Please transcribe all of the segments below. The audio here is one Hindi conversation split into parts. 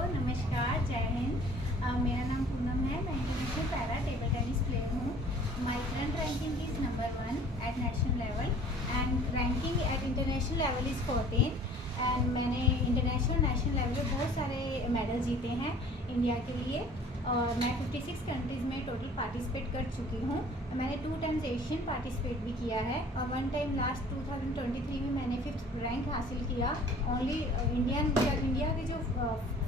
को नमस्कार, जय हिंद। मेरा नाम पूनम है। मैं international para table tennis player हूँ। My current ranking is number 1 at national level and ranking at international level is 14। And मैंने इंटरनेशनल नेशनल लेवल पे बहुत सारे मेडल जीते हैं इंडिया के लिए। और मैं 56 कंट्रीज़ में टोटल पार्टिसिपेट कर चुकी हूँ। मैंने 2 टाइम्स एशियन पार्टिसिपेट भी किया है और 1 टाइम लास्ट 2023 में मैंने 5th रैंक हासिल किया। ओनली इंडिया के जो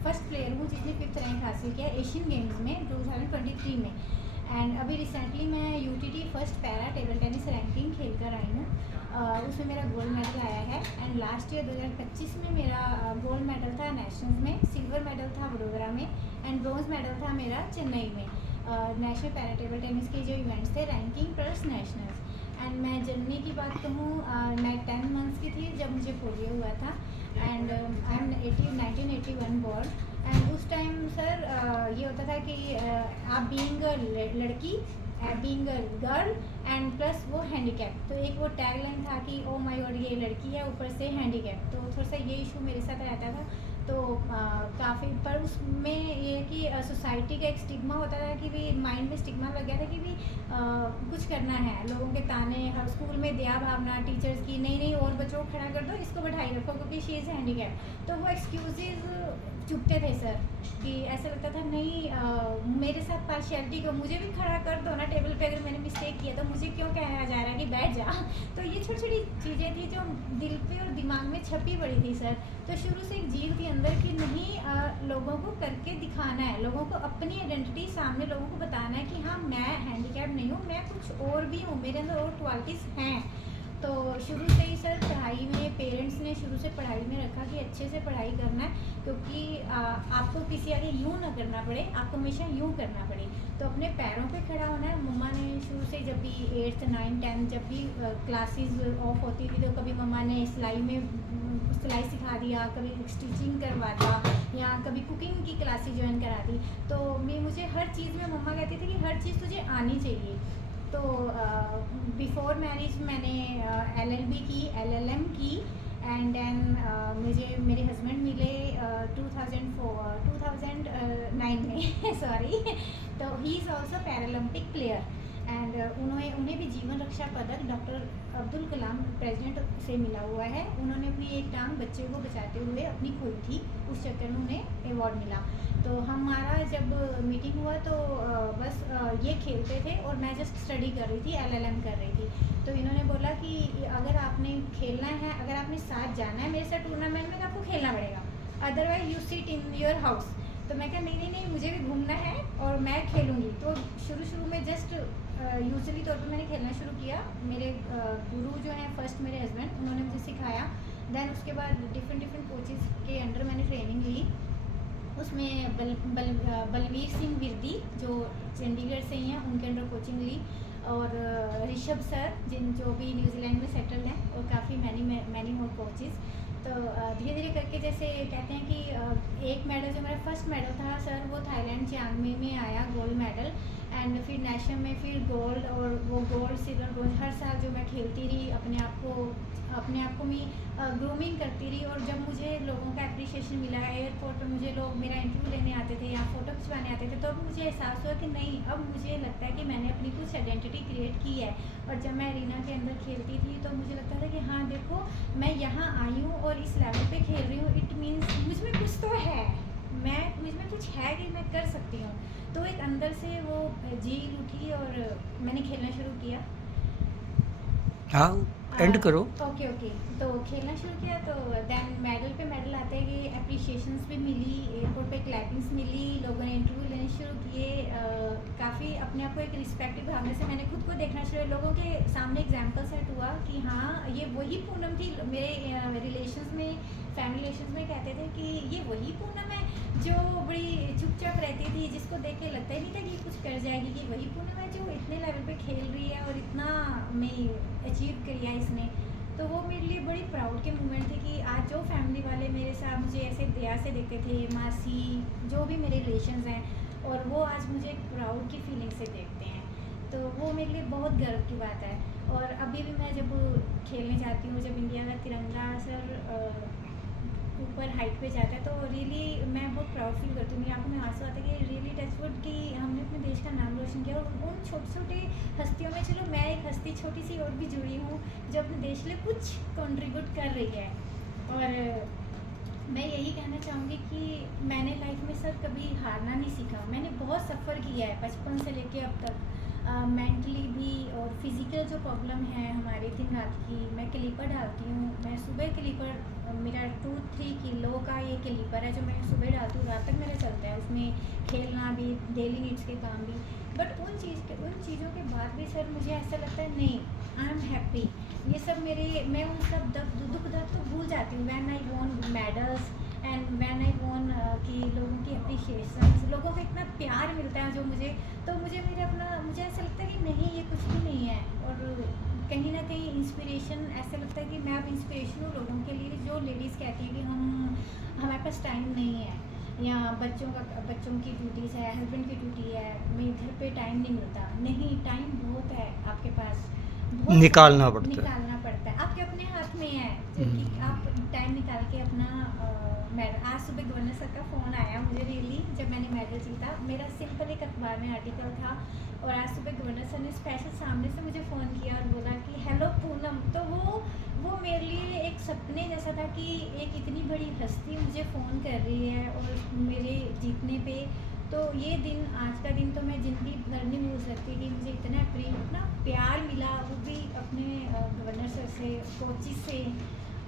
फर्स्ट प्लेयर हूँ जिसने 5th रैंक हासिल किया एशियन गेम्स में 2023 में। एंड अभी रिसेंटली मैं UTT first para table tennis ranking खेल कर आई हूँ। उसमें मेरा गोल्ड मेडल आया है। एंड लास्ट ईयर 2025 में मेरा गोल्ड मेडल था नेशनल्स में, सिल्वर मेडल था वडोदरा में एंड ब्रॉन्ज मेडल था मेरा चेन्नई में। नेशनल पैरा टेबल टेनिस के जो इवेंट्स थे रैंकिंग प्लस नेशनल्स। एंड मैं जर्नी की बात कहूँ, मैं 10 मंथ्स की थी जब मुझे पोलियो हुआ था। And I am 1981 born. And उस टाइम सर ये होता था कि आप बीइंग लड़की, बीइंग गर्ल एंड प्लस वो हैंडीकैप, तो एक वो टैग लाइन था कि ओ माय गॉड ये लड़की है ऊपर से हैंडीकैप, तो थोड़ा सा ये इशू मेरे साथ रहता था। तो काफ़ी पर उसमें ये है कि सोसाइटी का एक स्टिग्मा होता था कि भी माइंड में स्टिग्मा लग गया था कि भी कुछ करना है, लोगों के ताने, हर स्कूल में दया भावना टीचर्स की, नहीं नहीं और बच्चों को खड़ा कर दो, इसको बैठाई रखो क्योंकि शी इज़ हैंडीकैप। तो वो एक्सक्यूजेज चुपते थे सर कि ऐसा लगता था नहीं मेरे साथ पार्शियलिटी को, मुझे भी खड़ा कर दो ना टेबल पे, अगर मैंने मिस्टेक किया तो मुझे क्यों कहना जा रहा है कि बैठ जा। तो ये छोटी छोटी चीज़ें थी जो दिल पे और दिमाग में छपी पड़ी थी सर। तो शुरू से एक जीव थी अंदर की नहीं लोगों को करके दिखाना है, लोगों को अपनी आइडेंटिटी सामने लोगों को बताना है कि हाँ मैं हैंडीकैप नहीं हूँ, मैं कुछ और भी हूँ, मेरे अंदर और क्वालिटीज़ हैं। तो शुरू से ही सर पढ़ाई में पेरेंट्स ने शुरू से पढ़ाई में रखा कि अच्छे से पढ़ाई करना है क्योंकि आपको किसी आगे यूँ ना करना पड़े, आपको हमेशा यूँ करना पड़े। तो अपने पैरों पे खड़ा होना है। मम्मा ने शुरू से जब भी 8th 9th 10th जब भी क्लासेस ऑफ होती थी तो कभी मम्मा ने सिलाई सिखा दिया, कभी स्टिचिंग करवा दिया या कभी कुकिंग की क्लासेस ज्वाइन करा दी। तो मुझे हर चीज़ में मम्मा कहती थी कि हर चीज़ तुझे आनी चाहिए। तो बिफोर मैरिज मैंने LLB की, LLM की एंड देन मुझे मेरे हस्बैंड मिले 2009 में सॉरी। तो he is also Paralympic player and उन्हें भी जीवन रक्षा पदक डॉक्टर अब्दुल कलाम प्रेसिडेंट से मिला हुआ है। उन्होंने अपनी एक टांग बच्चे को बचाते हुए अपनी खोई थी, उस चक्कर में उन्हें अवार्ड मिला। तो हमारा जब मीटिंग हुआ तो बस ये खेलते थे और मैं जस्ट स्टडी कर रही थी, LLM कर रही थी। तो इन्होंने बोला कि अगर आपने खेलना है, अगर आपने साथ जाना है मेरे साथ टूर्नामेंट में तो आपको खेलना पड़ेगा, otherwise you sit in your house. तो मैं कहा नहीं मुझे भी घूमना है और मैं खेलूँगी। तो शुरू में जस्ट यूजुअली तौर पर मैंने खेलना शुरू किया। मेरे गुरु जो हैं फर्स्ट मेरे हस्बैंड, उन्होंने मुझे सिखाया। देन उसके बाद डिफरेंट कोचेज़ के अंडर मैंने ट्रेनिंग ली। उसमें बलवीर सिंह विरदी जो चंडीगढ़ से ही हैं, उनके अंडर कोचिंग ली। और ऋषभ सर जो भी न्यूजीलैंड में सेटल्ड हैं, और काफ़ी मैनी मोर कोचेज़। तो धीरे धीरे करके जैसे कहते हैं कि एक मेडल जो मेरा फर्स्ट मेडल था सर वो थाईलैंड चियांग में आया, गोल्ड मेडल। एंड फिर नेशनल में फिर गोल्ड, और वो गोल्ड सिल्वर ब्रोंज हर साल जो मैं खेलती रही, अपने आप को मैं ग्रूमिंग करती रही। और जब मुझे लोगों का एप्रिशिएशन मिला, एयरपोर्ट पर मुझे लोग मेरा इंटरव्यू लेने आते थे या फ़ोटो खिंचवाने आते थे, तो अब मुझे एहसास हुआ कि नहीं, अब मुझे लगता है कि मैंने अपनी कुछ आइडेंटिटी क्रिएट की है। और जब मैं एरिना के अंदर खेलती थी तो मुझे लगता था कि हाँ देखो मैं यहाँ आई हूँ और इस लेवल पे खेल रही हूँ, इट मीन्स मुझ में कुछ तो है, मुझ में कुछ है कि मैं कर सकती हूँ। तो एक अंदर से वो झील उठी और मैंने खेलना शुरू किया। हाँ, एंड करो। ओके तो खेलना शुरू किया। तो देन मेडल पे मेडल आते हैं कि अप्रिशिएशंस भी मिली, एयरपोर्ट पे क्लैपिंग्स मिली, लोगों ने इंटरव्यू लेने शुरू किए। काफ़ी अपने आप को एक रिस्पेक्टिव भावना से मैंने खुद को देखना शुरू, लोगों के सामने एग्जाम्पल सेट हुआ कि हाँ ये वही पूनम थी। मेरे रिलेशंस में, फैमिली रिलेशंस में कहते थे कि ये वही पूनम है जो बड़ी चुपचाप रहती थी, जिसको देख के लगता ही नहीं था कि कुछ कर जाएगी, कि वही पूनम है जो इतने लेवल पे खेल रही है और इतना में अचीव किया इसने। तो वो मेरे लिए बड़ी प्राउड के मोमेंट थे कि आज जो फैमिली वाले मेरे साथ मुझे ऐसे दया से देखते थे, मासी जो भी मेरे रिलेशंस हैं, और वो आज मुझे एक प्राउड की फीलिंग से देखते हैं। तो वो मेरे लिए बहुत गर्व की बात है। और अभी भी मैं जब खेलने जाती हूँ, जब इंडिया का तिरंगा सर ऊपर हाइट पे जाता है, तो रियली मैं बहुत प्राउड फील करती हूँ, मेरी आंखों में आंसू आते हैं कि रियली टचवुड कि हमने अपने देश का नाम रोशन किया। और उन छोटे छोटे हस्तियों में, चलो मैं एक हस्ती छोटी सी और भी जुड़ी हूँ जो अपने देश के लिए कुछ कंट्रीब्यूट कर रही है। और मैं यही कहना चाहूँगी कि मैंने लाइफ में सर कभी हारना नहीं सीखा। मैंने बहुत सफ़र किया है बचपन से लेके अब तक, मेंटली भी और फिज़िकल जो प्रॉब्लम है हमारे दिन रात की। मैं क्लीपर डालती हूँ, मैं सुबह क्लीपर, मेरा 2-3 किलो का ये क्लीपर है जो मैं सुबह डालती हूँ, रात तक मेरा चलता है। उसमें खेलना भी, डेली नीड्स के काम भी। बट उन चीज़ों के बाद भी सर मुझे ऐसा लगता है नहीं, आई एम हैप्पी। ये सब मैं उन सब दुख दर्द तो भूल जाती हूँ when I won medals and when I won कि लोगों की अप्रिशिएशन, लोगों का इतना प्यार मिलता है जो मुझे ऐसा लगता है कि नहीं, ये कुछ भी नहीं है। और कहीं ना कहीं इंस्पिरेशन, ऐसा लगता है कि मैं अब इंस्पिरेशन हूँ लोगों के लिए जो लेडीज़ कहती हैं कि हमारे पास टाइम नहीं है, या बच्चों की ड्यूटीज़ है, हस्बैंड की ड्यूटी है, मेरे घर पे टाइम नहीं मिलता। नहीं, टाइम बहुत है आपके पास, बहुत निकालना पड़ता है, आपके अपने हाथ में है कि आप टाइम निकाल के अपना आज सुबह गवर्नर सर का फ़ोन आया मुझे रियली, जब मैंने मेडल जीता। मेरा सिंपल एक अखबार में आर्टिकल था और आज सुबह गवर्नर सर ने स्पेशल सामने से मुझे फ़ोन किया और बोला कि हेलो पूनम। तो वो मेरे लिए एक सपने जैसा था कि एक इतनी बड़ी हस्ती मुझे फ़ोन कर रही है और मेरे जीतने पे। तो ये दिन, आज का दिन तो मैं ज़िंदगी भर नहीं भूल सकती कि मुझे इतना प्यार मिला, वो भी अपने गवर्नर सर से, कोचिज़ से।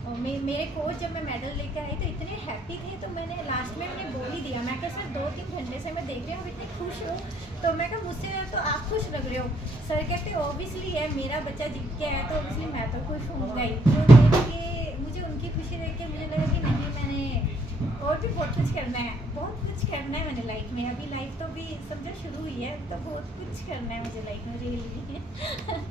और मेरे कोच जब मैं मेडल लेकर आई तो इतने हैप्पी थे, तो मैंने लास्ट में उन्हें बोल ही दिया, मैं कहा सर 2-3 घंटे से मैं देख रही हूँ इतनी खुश हूँ, तो मैं कहा मुझसे तो आप खुश लग रहे हो। सर कहते ऑब्वियसली है, मेरा बच्चा जीत के आया तो ऑब्वियसली मैं तो खुश होऊंगा ही। तो मेरे लिए मुझे उनकी खुशी देख के मुझे लगा कि नहीं, मैंने और भी बहुत कुछ करना है, बहुत कुछ करना है मैंने लाइफ में। अभी लाइफ तो भी समझो शुरू हुई है, तो बहुत कुछ करना है मुझे लाइफ में रियली।